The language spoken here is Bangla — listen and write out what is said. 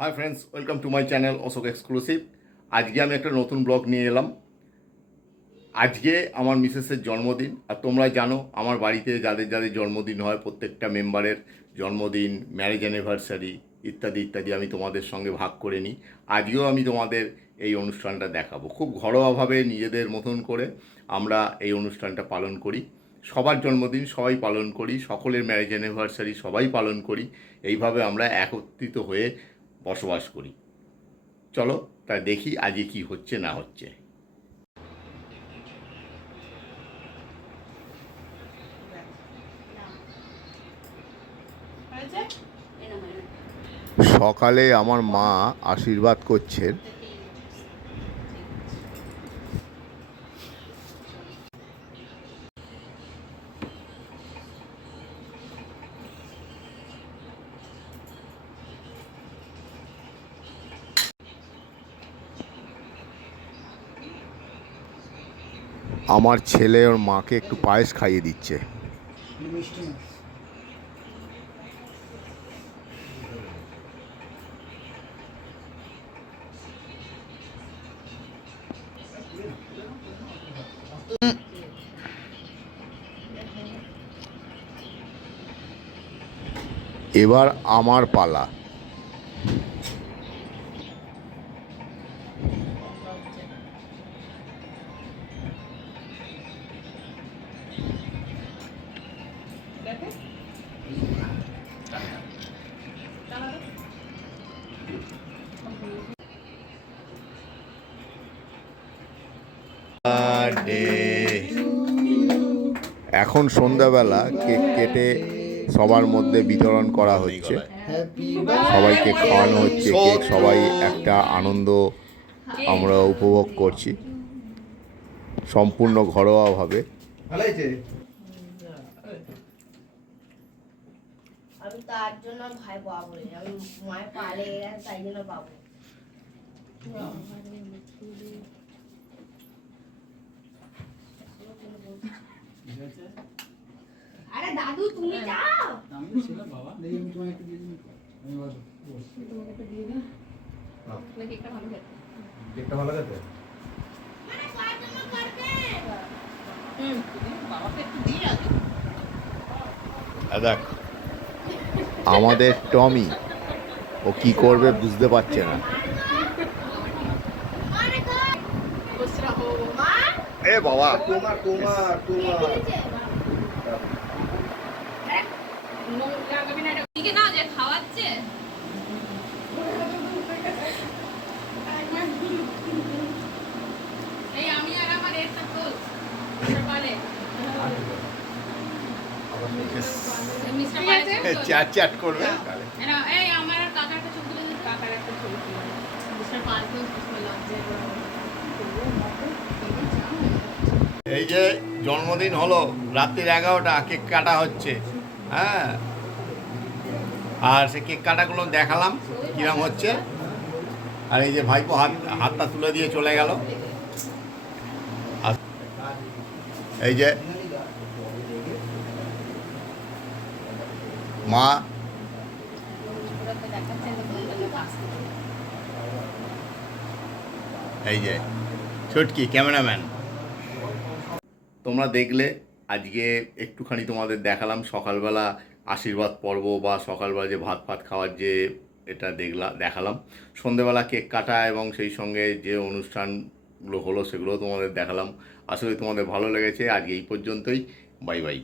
High friends, welcome to my channel Ashok exclusive. আজকে আমি একটা নতুন ব্লগ নিয়ে এলাম। আজকে আমার মিসেসের জন্মদিন, আর তোমরা জানো আমার বাড়িতে যাদের যাদের জন্মদিন হয় প্রত্যেকটা মেম্বারের জন্মদিন, ম্যারেজ অ্যানিভার্সারি ইত্যাদি ইত্যাদি আমি তোমাদের সঙ্গে ভাগ করে নিই। আজকেও আমি তোমাদের এই অনুষ্ঠানটা দেখাবো। খুব ঘরোয়াভাবে নিজেদের মতন করে আমরা এই অনুষ্ঠানটা পালন করি। সবার জন্মদিন সবাই পালন করি, সকলের ম্যারেজ অ্যানিভার্সারি সবাই পালন করি। এইভাবে আমরা একত্রিত হয়ে বসবাস করি। চলো তা দেখি আজকে কি হচ্ছে না হচ্ছে। সকালে আমার মা আশীর্বাদ করছেন। আমার ছেলে ওর মাকে একটু পায়েস খাইয়ে দিচ্ছে। এবার আমার পালা। এখন সন্ধ্যাবেলা কেক কেটে সবার মধ্যে বিতরণ করা হচ্ছে, সবাইকে খাওয়ানো হচ্ছে কেক। সবাই একটা আনন্দ আমরা উপভোগ করছি সম্পূর্ণ ঘরোয়াভাবে। আমি তার জন্য ভাই পাবো, আমি মায়ের পালে তাই জন্য পাবো। আরে দাদু তুমি যাও। আমি ছিল বাবা দেখি আমি তোমাকে একটু দিয়ে দিই। আমি বসো তোমাকে একটু দিয়ে দিই। না কেকটা ভালো খেতে। কেকটা ভালো খেতে? মানে কার জন্য করবে? বাবাকে একটু দিয়ে আগে। দেখ আমাদের টমি, ও কি করবে বুঝতে পারছে না। মানে কর। বসরা হো মা এ বাবা, তোমার লাগাবি না এটা দিকে না যে খাওয়াচ্ছে। এই আমি আর আমার একটা কোচ সকালে মিস্টার পালে চ্যাট চ্যাট করবে। এরা এই আমার আর কাকার একটা ছবি তুলে দিতে, কাকার একটা ছবি তুলে মিস্টার পালকেও ছবি লাগছে। এই যে জন্মদিন হলো, রাত্রির 11টা কেক কাটা হচ্ছে। হ্যাঁ, আর সে কেক কাটাগুলো দেখালাম কিরম হচ্ছে। আর এই যে ভাইপো হাতটা তুলে দিয়ে চলে গেল। আর এই যে মা, এই যে ছুটকি ক্যামেরাম্যান। তোমরা দেখলে আজকে একটুখানি তোমাদের দেখালাম সকালবেলা আশীর্বাদ পর্ব বা সকালবেলা যে ভাত ফাত খাওয়ার যে এটা দেখালাম। সন্ধেবেলা কেক কাটা এবং সেই সঙ্গে যে অনুষ্ঠানগুলো হলো সেগুলো তোমাদের দেখালাম। আশা করি তোমাদের ভালো লেগেছে। আজকে এই পর্যন্তই। Bye bye.